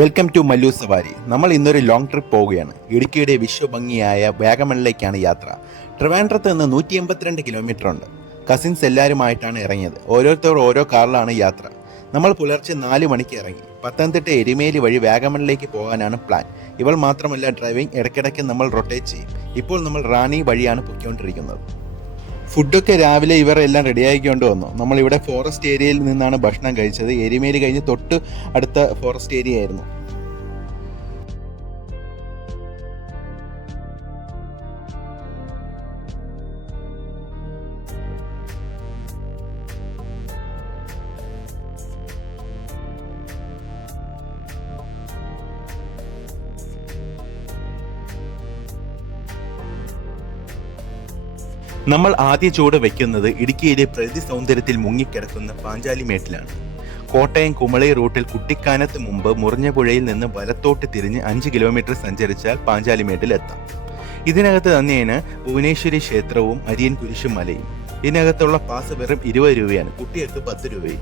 Welcome to Mallu സവാരി. നമ്മൾ ഇന്നൊരു ലോങ് ട്രിപ്പ് പോവുകയാണ്. ഇടുക്കിയുടെ വിശ്വഭംഗിയായ വാഗമണിലേക്കാണ് യാത്ര. ട്രിവാൻഡ്രത്ത് നിന്ന് 182 കിലോമീറ്റർ ഉണ്ട്. കസിൻസ് എല്ലാവരുമായിട്ടാണ് ഇറങ്ങിയത്. ഓരോരുത്തർ ഓരോ കാറിലാണ് യാത്ര. നമ്മൾ പുലർച്ചെ 4 മണിക്ക് ഇറങ്ങി. പത്തനംതിട്ട എരുമേലി വഴി വാഗമണിലേക്ക് പോകാനാണ് പ്ലാൻ. ഇവൾ മാത്രമല്ല ഡ്രൈവിംഗ്, ഇടയ്ക്കിടയ്ക്ക് നമ്മൾ റൊട്ടേറ്റ് ചെയ്യും. ഇപ്പോൾ നമ്മൾ റാണി വഴിയാണ് പൊയ്ക്കൊണ്ടിരിക്കുന്നത്. ഫുഡൊക്കെ രാവിലെ ഇവർ എല്ലാം റെഡിയാക്കിക്കൊണ്ട് വന്നു. നമ്മളിവിടെ ഫോറസ്റ്റ് ഏരിയയിൽ നിന്നാണ് ഭക്ഷണം കഴിച്ചത്. എരുമേലി കഴിഞ്ഞ് തൊട്ട് അടുത്ത ഫോറസ്റ്റ് ഏരിയ ആയിരുന്നു. നമ്മൾ ആദ്യ ചുവട് വയ്ക്കുന്നത് ഇടുക്കിയിലെ പ്രകൃതി സൗന്ദര്യത്തിൽ മുങ്ങിക്കിടക്കുന്ന പാഞ്ചാലിമേട്ടിലാണ്. കോട്ടയം കുമളി റൂട്ടിൽ കുട്ടിക്കാനത്ത് മുമ്പ് മുറിഞ്ഞപുഴയിൽ നിന്ന് വലത്തോട്ട് തിരിഞ്ഞ് 5 കിലോമീറ്റർ സഞ്ചരിച്ചാൽ പാഞ്ചാലിമേട്ടിൽ എത്താം. ഇതിനകത്ത് തന്നെയാണ് ഭുവനേശ്വരി ക്ഷേത്രവും അരിയൻ കുരിശും മലയും. ഇതിനകത്തുള്ള പാസ് വെറും 20 രൂപയാണ്, കുട്ടികൾക്ക് 10 രൂപയും.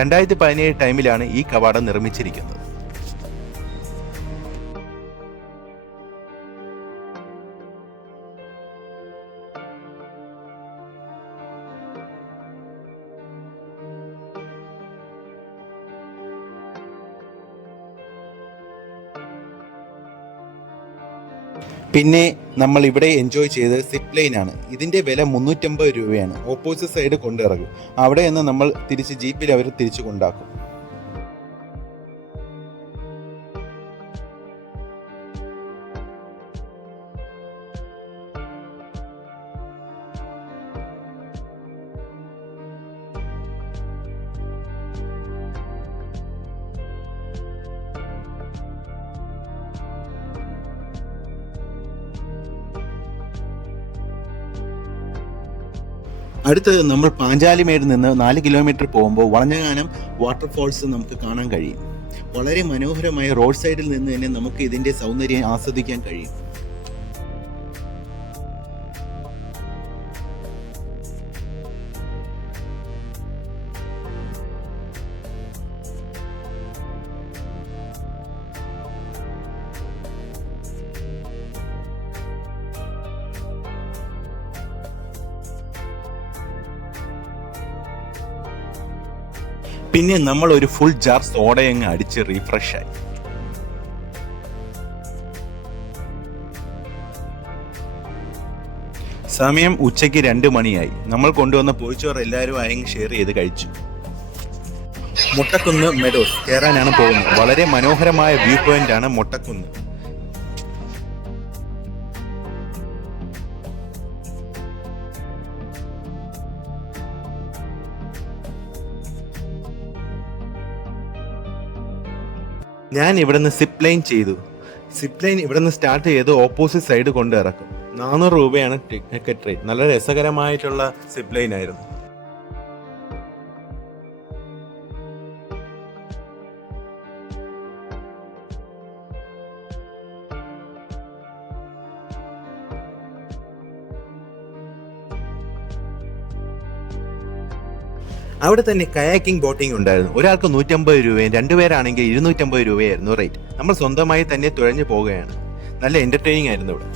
2017 ടൈമിലാണ് ഈ കവാടം നിർമ്മിച്ചിരിക്കുന്നത്. പിന്നെ നമ്മൾ ഇവിടെ എൻജോയ് ചെയ്തത് സിപ്പ് ലൈൻ ആണ്. ഇതിൻ്റെ വില 350 രൂപയാണ്. ഓപ്പോസിറ്റ് സൈഡ് കൊണ്ടിറങ്ങും. അവിടെ നിന്ന് നമ്മൾ തിരിച്ച് ജീപ്പിൽ അവർ തിരിച്ചു കൊണ്ടാക്കും. അടുത്തത് നമ്മൾ പാഞ്ചാലിമേട് നിന്ന് 4 കിലോമീറ്റർ പോകുമ്പോൾ വളഞ്ഞകാനം വാട്ടർഫോൾസ് നമുക്ക് കാണാൻ കഴിയും. വളരെ മനോഹരമായ റോഡ് സൈഡിൽ നിന്ന് തന്നെ നമുക്ക് ഇതിൻ്റെ സൗന്ദര്യം ആസ്വദിക്കാൻ കഴിയും. പിന്നെ നമ്മൾ ഒരു ഫുൾ ജാർ സോഡയങ്ങ് അടിച്ച് റീഫ്രഷ് ആയി. സമയം ഉച്ചയ്ക്ക് 2 മണിയായി. നമ്മൾ കൊണ്ടുവന്ന പൊതിച്ചോറ് എല്ലാവരും അയങ്ങ് ഷെയർ ചെയ്ത് കഴിച്ചു. മുട്ടക്കുന്ന് മെഡോസ് കയറാനാണ് പോകുന്നത്. വളരെ മനോഹരമായ വ്യൂ പോയിന്റ് ആണ് മുട്ടക്കുന്ന്. ഞാൻ ഇവിടുന്ന് സിപ്പ് ലൈൻ ചെയ്തു. സിപ്പ് ലൈൻ ഇവിടുന്ന് സ്റ്റാർട്ട് ചെയ്ത് ഓപ്പോസിറ്റ് സൈഡ് കൊണ്ട് ഇറക്കും. 400 രൂപയാണ് ടിക്കറ്റ് റേറ്റ്. നല്ല രസകരമായിട്ടുള്ള സിപ്പ് ലൈൻ ആയിരുന്നു. അവിടെ തന്നെ കയാക്കിംഗ് ബോട്ടിംഗ് ഉണ്ടായിരുന്നു. ഒരാൾക്ക് 150 രൂപയും 2 പേരാണെങ്കിൽ 250 രൂപയായിരുന്നു റേറ്റ്. നമ്മൾ സ്വന്തമായി തന്നെ തുഴഞ്ഞു പോവുകയാണ്. നല്ല എന്റർടൈനിങ് ആയിരുന്നു ഇവിടെ.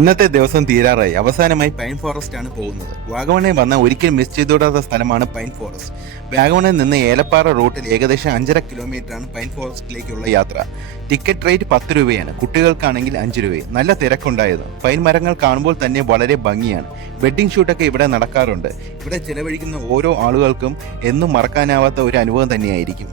ഇന്നത്തെ ദിവസം തീരാറായി. അവസാനമായി പൈൻ ഫോറസ്റ്റ് ആണ് പോകുന്നത്. വാഗമണിൽ വന്ന ഒരിക്കലും മിസ് ചെയ്തുകൂടാത്ത സ്ഥലമാണ് പൈൻ ഫോറസ്റ്റ്. വാഗമണിൽ നിന്ന് ഏലപ്പാറ റൂട്ടിൽ ഏകദേശം 5.5 കിലോമീറ്റർ ആണ് പൈൻ ഫോറസ്റ്റിലേക്കുള്ള യാത്ര. ടിക്കറ്റ് റേറ്റ് 10 രൂപയാണ്. കുട്ടികൾക്കാണെങ്കിൽ 5 രൂപയും. നല്ല തിരക്കുണ്ടായത്. പൈൻ മരങ്ങൾ കാണുമ്പോൾ തന്നെ വളരെ ഭംഗിയാണ്. വെഡ്ഡിംഗ് ഷൂട്ടൊക്കെ ഇവിടെ നടക്കാറുണ്ട്. ഇവിടെ ചിലവഴിക്കുന്ന ഓരോ ആളുകൾക്കും എന്നും മറക്കാനാവാത്ത ഒരു അനുഭവം തന്നെയായിരിക്കും.